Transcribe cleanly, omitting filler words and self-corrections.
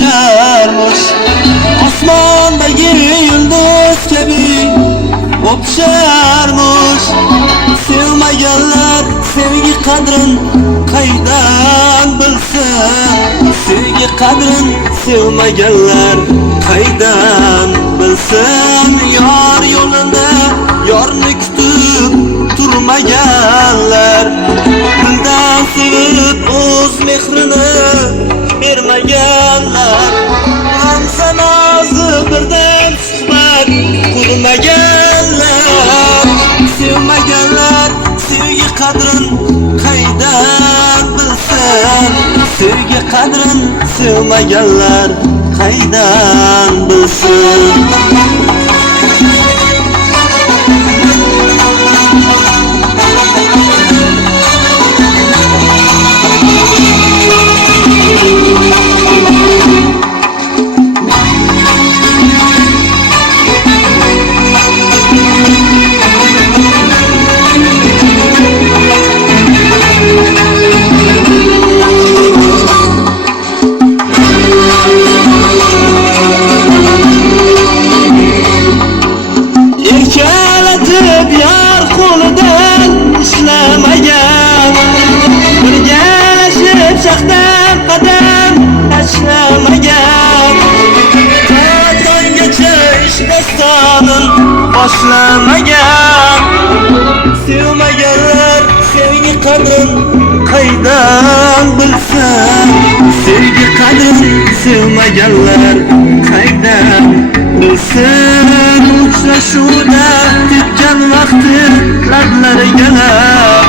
yasharmış. Osmondagi yulduz kabi o'pisharmish. Sevmaganlar sevgi qadrin qaydan bilsin? Sevgi qadrin sevmaganlar qaydan bilsin? Yor yo'lida yorni kutib turmaganlar, dildan sevib o'z mehrini bermaganlar, hamsa nozi birdan suhbat qurmaganlar. Sevmaganlar sevgi qadrin qaydan bilsin? Sevgi qadrin sevmaganlar qaydan bilsin? Erkalatib yor qo'lidan ishlamagan, birgalashib shahdan qadam tashlamagan, tonggacha ish dastonin boshlamagan. Sevmaganlar sevgi qadrin qaydan bilsin? Sevgi qadrin sevmaganlar qaydan bilsin? Uchrashuvda ketgan vaqti lablari yalar,